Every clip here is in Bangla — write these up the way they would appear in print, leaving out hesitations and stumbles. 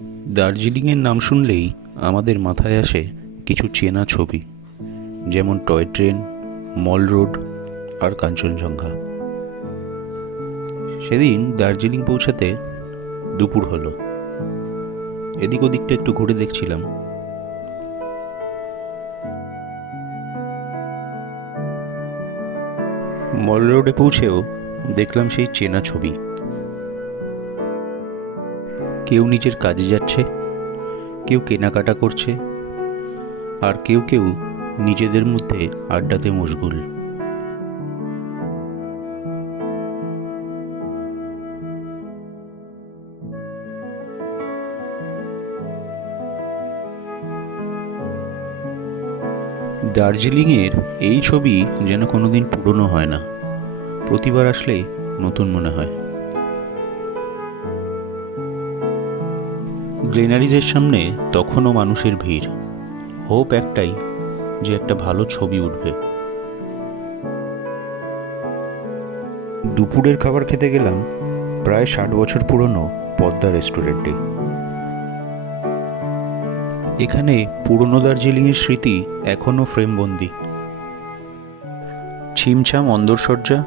দার্জিলিংয়ের নাম শুনলেই আমাদের মাথায় আসে কিছু চেনা ছবি, যেমন টয় ট্রেন, মল রোড আর কাঞ্চনজঙ্ঘা। সেদিন দার্জিলিং পৌঁছাতে দুপুর হলো। এদিক ওদিকটা একটু ঘুরে দেখছিলাম। মল রোডে পৌঁছেও দেখলাম সেই চেনা ছবি। কেউ নিজের কাজে যাচ্ছে, কেউ কেনাকাটা করছে, আর কেউ কেউ নিজেদের মধ্যে আড্ডাতে মশগুল। দার্জিলিংয়ের এই ছবি যেন কোনোদিন পুরনো হয় না, প্রতিবার আসলেই নতুন মনে হয়। গ্লেনারিজের সামনে তখনও মানুষের ভিড়। হোপ একটাই, যে একটা ভালো ছবি উঠবে। দুপুরের খাবার খেতে গেলাম প্রায় 60 বছর পুরনো পদ্মা রেস্টুরেন্টে। এখানে পুরনো দার্জিলিংয়ের স্মৃতি এখনও ফ্রেমবন্দি। ছিমছাম অন্দরসজ্জা,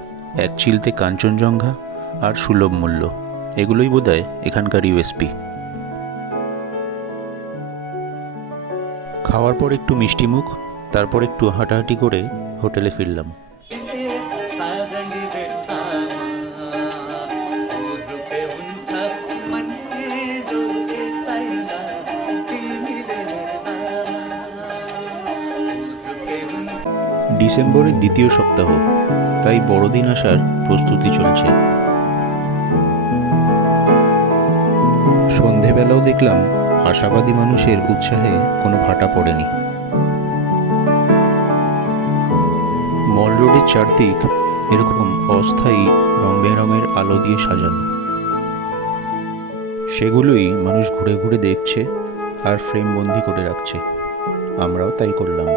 এক চিলতে কাঞ্চনজঙ্ঘা আর সুলভ মূল্য, এগুলোই বোধহয় এখানকার ইউএসপি। খাওয়ার পর একটু মিষ্টিমুখ, তারপর একটু হাঁটাহাঁটি করে হোটেলে ফিরলাম। ডিসেম্বরের দ্বিতীয় সপ্তাহ, তাই বড়দিন আসার প্রস্তুতি চলছে। সন্ধেবেলাও দেখলাম আশাবাদী মানুষের উৎসাহে কোনো ভাটা পড়েনি। মল রোডের চারদিক এরকম অস্থায়ী রং বেরঙের আলো দিয়ে সাজানো। সেগুলোই মানুষ ঘুরে ঘুরে দেখছে আর ফ্রেমবন্দি করে রাখছে। আমরাও তাই করলাম।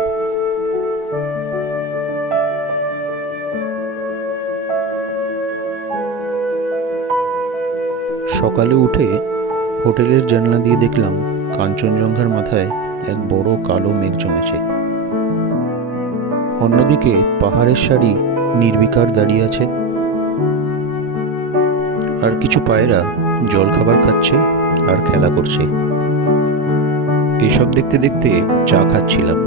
সকালে উঠে হোটেলের জানলা দিয়ে দেখলাম কাঞ্চনজঙ্ঘার মাথায় এক বড় কালো মেঘ জমেছে। অন্যদিকে পাহাড়ের সারি নির্বিকার দাঁড়িয়ে আছে, আর কিছু পায়রা জলখাবার খাচ্ছে আর খেলা করছে। এসব দেখতে দেখতে চা খাচ্ছিলাম,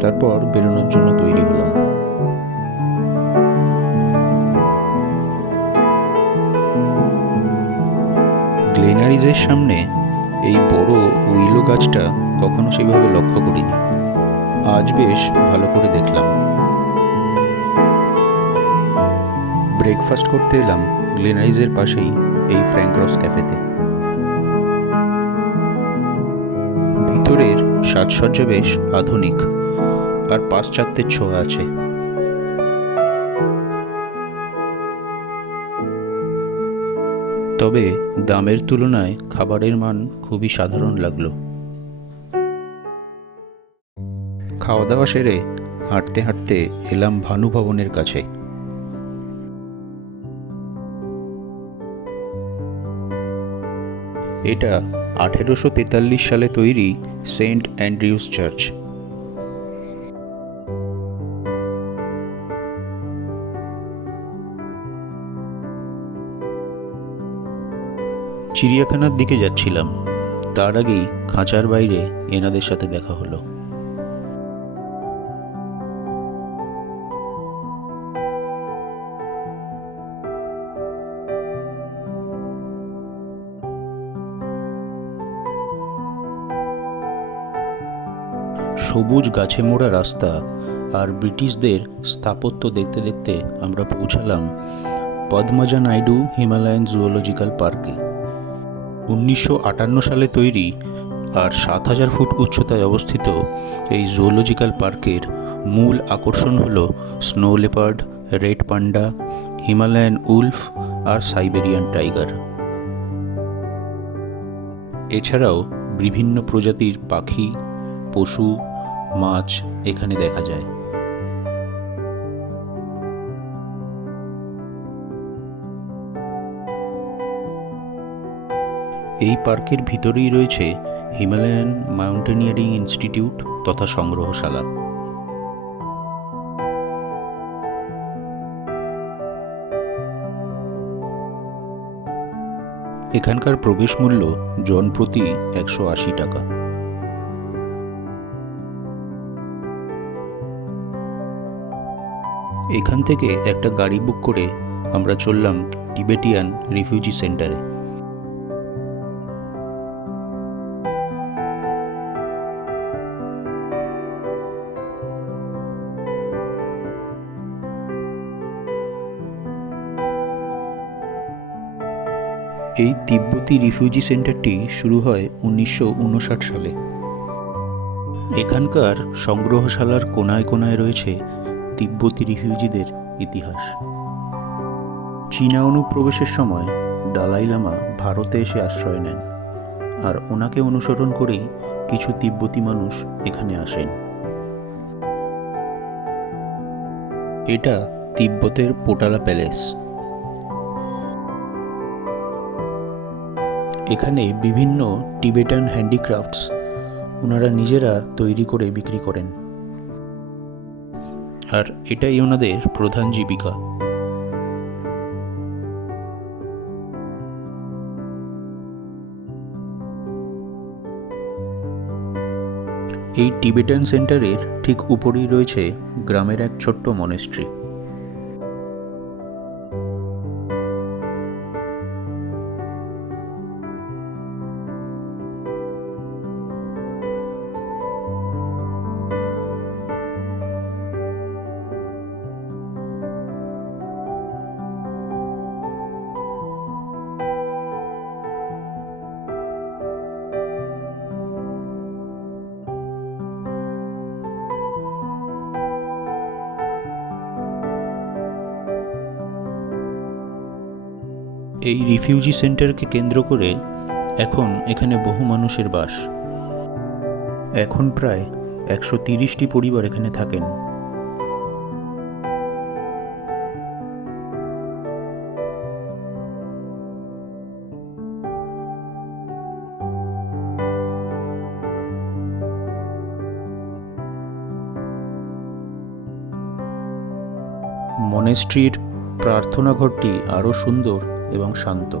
তারপর বেরোনোর জন্য তৈরি হলাম। গ্লেনারিজের সামনে এই বড় উইলো গাছটা কখনো সেভাবে লক্ষ্য করিনি, আজ বেশ ভালো করে দেখলাম। ব্রেকফাস্ট করতে এলাম গ্লেনারিজের পাশেই এই ফ্র্যাঙ্ক রস ক্যাফেতে। ভিতরের সাজসজ্জা বেশ আধুনিক, আর পাশ্চাত্যের ছোঁয়া আছে। তবে দামের তুলনায় খাবারের মান খুবই সাধারণ লাগলো। খাওয়া দাওয়া সেরে হাঁটতে হাঁটতে এলাম ভানু ভবনের কাছে। এটা 1843 সালে তৈরি সেন্ট অ্যান্ড্রিউস চার্চ। চিড়িয়াখানার দিকে যাচ্ছিলাম, তার আগেই খাঁচার বাইরে এনাদের সাথে দেখা হলো। সবুজ গাছে মোড়া রাস্তা আর ব্রিটিশদের স্থাপত্য দেখতে দেখতে আমরা পৌঁছালাম পদ্মজা নাইডু হিমালয়ান জুওলজিক্যাল পার্কে। 1958 সালে তৈরি আর 7000 ফুট উচ্চতায় অবস্থিত এই জুওলজিক্যাল পার্কের মূল আকর্ষণ হল snow leopard, red panda, Himalayan wolf আর সাইবেরিয়ান টাইগার। এছাড়াও বিভিন্ন প্রজাতির পাখি, পশু, মাছ এখানে দেখা যায়। এই পার্কের ভিতরেই রয়েছে হিমালয়ান মাউন্টেনিয়ারিং ইনস্টিটিউট তথা সংগ্রহশালা। এখানকার প্রবেশ মূল্য জন প্রতি 180 টাকা। এখান থেকে একটা গাড়ি বুক করে আমরা চললাম টিবেটিয়ান রিফিউজি সেন্টারে। এই তিব্বতি রিফিউজি সেন্টারটি শুরু হয় 1959 সালে। এখানকার সংগ্রহশালার কোনায় কোনায় রয়েছে তিব্বতি রিফিউজিদের ইতিহাস। চীনা অনুপ্রবেশের সময় দালাই লামা ভারতে এসে আশ্রয় নেন, আর ওনাকে অনুসরণ করেই কিছু তিব্বতি মানুষ এখানে আসেন। এটা তিব্বতের পোটালা প্যালেস। এখানে বিভিন্ন টিবেটান হ্যান্ডিক্রাফটস ওনারা নিজেরা তৈরি করে বিক্রি করেন, আর এটাই ওনাদের প্রধান জীবিকা। এই টিবেটান সেন্টারের ঠিক উপরেই রয়েছে গ্রামের এক ছোট্ট মনেস্ট্রি। এই রিফিউজি সেন্টারকে কেন্দ্র করে এখন এখানে বহু মানুষের বাস। এখন প্রায় 130টি পরিবার এখানে থাকেন। মনেস্ট্রির প্রার্থনা ঘরটি আরও সুন্দর এবং শান্ত।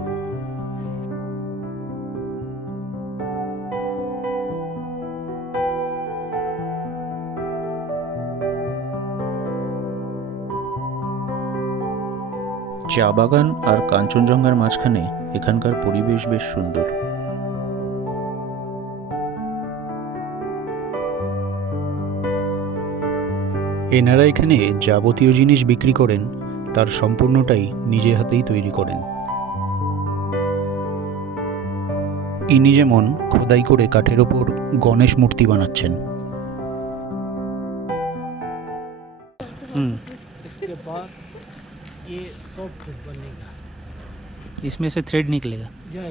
চা বাগান আর কাঞ্চনজঙ্ঘার মাঝখানে এখানকার পরিবেশ বেশ সুন্দর। এনারা এখানে যাবতীয় জিনিস বিক্রি করেন, তার সম্পূর্ণটাই নিজে হাতেই তৈরি করেন। ইনি যেমন খোদাই করে কাঠের ওপর গণেশ মূর্তি বানাচ্ছেন। इसके बाद ये सॉफ्ट बनेगा, इसमें से थ्रेड निकलेगा, या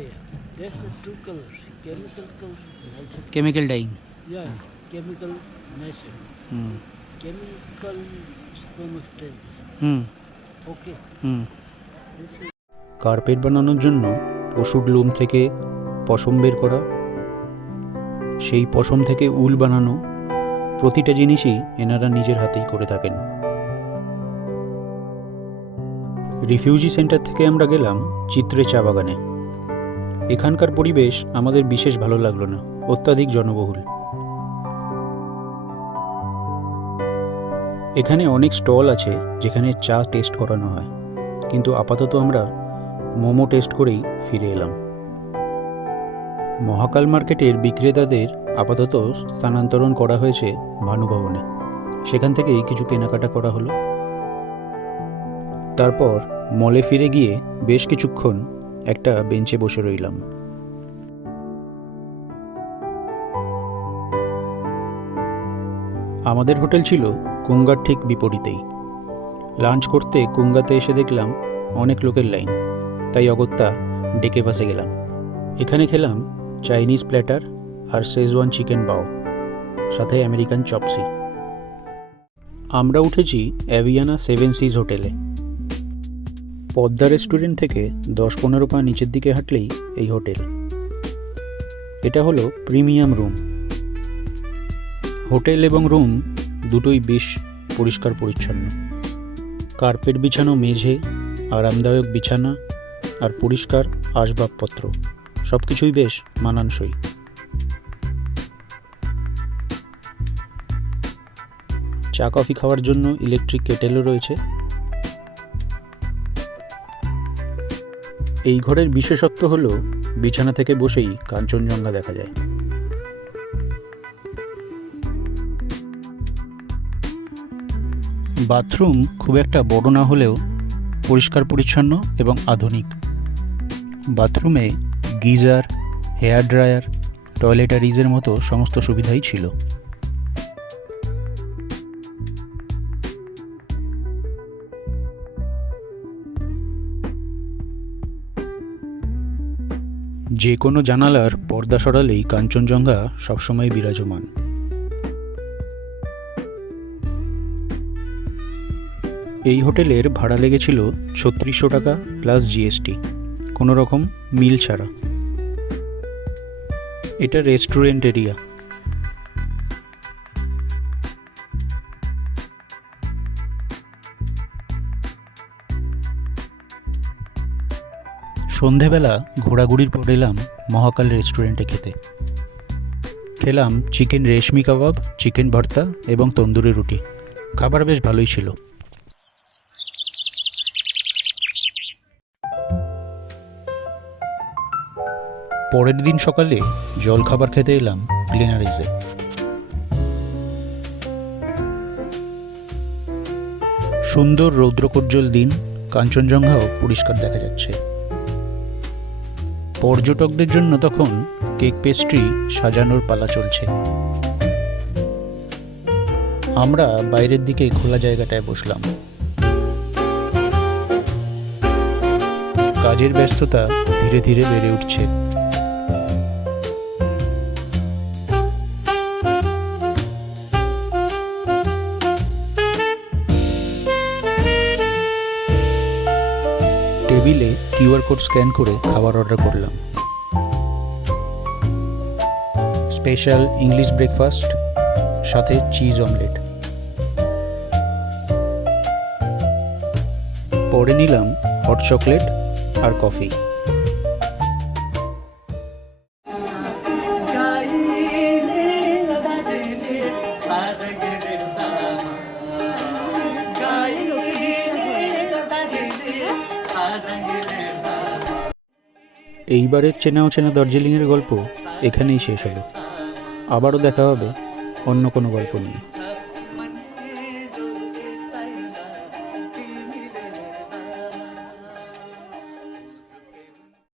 that's to colour chemical chemical dyeing. या chemical nation chemical substances okay. Carpet বানানোর জন্য পশুর লোম থেকে পশম বের করা, সেই পশম থেকে উল বানানো, প্রতিটা জিনিসই এনারা নিজের হাতেই করে থাকেন। রিফিউজি সেন্টার থেকে আমরা গেলাম চিত্রে চা বাগানে। এখানকার পরিবেশ আমাদের বিশেষ ভালো লাগলো না, অত্যাধিক জনবহুল। এখানে অনেক স্টল আছে যেখানে চা টেস্ট করানো হয়, কিন্তু আপাতত আমরা মোমো টেস্ট করেই ফিরে এলাম। মহাকাল মার্কেটের বিক্রেতাদের আপাতত স্থানান্তরণ করা হয়েছে ভানুভবনে, সেখান থেকেই কিছু কেনাকাটা করা হলো। তারপর মলে ফিরে গিয়ে বেশ কিছুক্ষণ একটা বেঞ্চে বসে রইলাম। আমাদের হোটেল ছিল কুঙ্গার ঠিক বিপরীতেই। লাঞ্চ করতে কুঙ্গাতে এসে দেখলাম অনেক লোকের লাইন, তাই অগত্যা ডেকে ফাঁসে গেলাম। এখানে খেলাম চাইনিজ প্ল্যাটার আর শেজওয়ান চিকেন বাও, সাথে আমেরিকান চপসি। আমরা উঠেছি অ্যাভিয়ানা 7 সিজ হোটেলে। পদ্মা রেস্টুরেন্ট থেকে 10-15 পা নিচের দিকে হাঁটলেই এই হোটেল। এটা হলো প্রিমিয়াম রুম। হোটেল এবং রুম দুটোই বেশ পরিষ্কার পরিচ্ছন্ন। কার্পেট বিছানো মেঝে, আরামদায়ক বিছানা আর পরিষ্কার আসবাবপত্র, সব কিছুই বেশ মানানসই। চা কফি খাওয়ার জন্য ইলেকট্রিক কেটেলও রয়েছে। এই ঘরের বিশেষত্ব হলো বিছানা থেকে বসেই কাঞ্চনজঙ্ঘা দেখা যায়। বাথরুম খুব একটা বড় না হলেও পরিষ্কার পরিচ্ছন্ন এবং আধুনিক। বাথরুমে গিজার, হেয়ার ড্রায়ার, টয়লেটারিজের মতো সমস্ত সুবিধাই ছিল। যে কোনো জানালার পর্দা সরালেই কাঞ্চনজঙ্ঘা সবসময় বিরাজমান। এই হোটেলের ভাড়া লেগেছিল ৩৬০০ টাকা প্লাস জিএসটি, কোনো রকম মিল ছাড়া। এটা রেস্টুরেন্ট এরিয়া। সন্ধেবেলা ঘোরাঘুরির পর এলাম মহাকাল রেস্টুরেন্টে খেতে। খেলাম চিকেন রেশমি কাবাব, চিকেন ভর্তা এবং তন্দুরি রুটি। খাবার বেশ ভালোই ছিল। পরের দিন সকালে জল খাবার খেতে এলাম গ্লেনারিজে। সুন্দর রৌদ্রকোজ্জ্বল দিন, কাঞ্চনজঙ্ঘাও পরিষ্কার দেখা যাচ্ছে। পর্যটকদের জন্য তখন কেক পেস্ট্রি সাজানোর পালা চলছে। আমরা বাইরের দিকে খোলা জায়গাটায় বসলাম। কাজের ব্যস্ততা ধীরে ধীরে বেড়ে উঠছে। টেবিলে কিউআর কোড স্ক্যান করে খাবার অর্ডার করলাম। স্পেশাল ইংলিশ ব্রেকফাস্ট, সাথে চিজ অমলেট। পরে নিলাম হট চকলেট আর কফি। এইবারের চেনা অচেনা দার্জিলিংয়ের গল্প এখানেই শেষ হলো। আবারও দেখা হবে অন্য কোনো গল্প নিয়ে।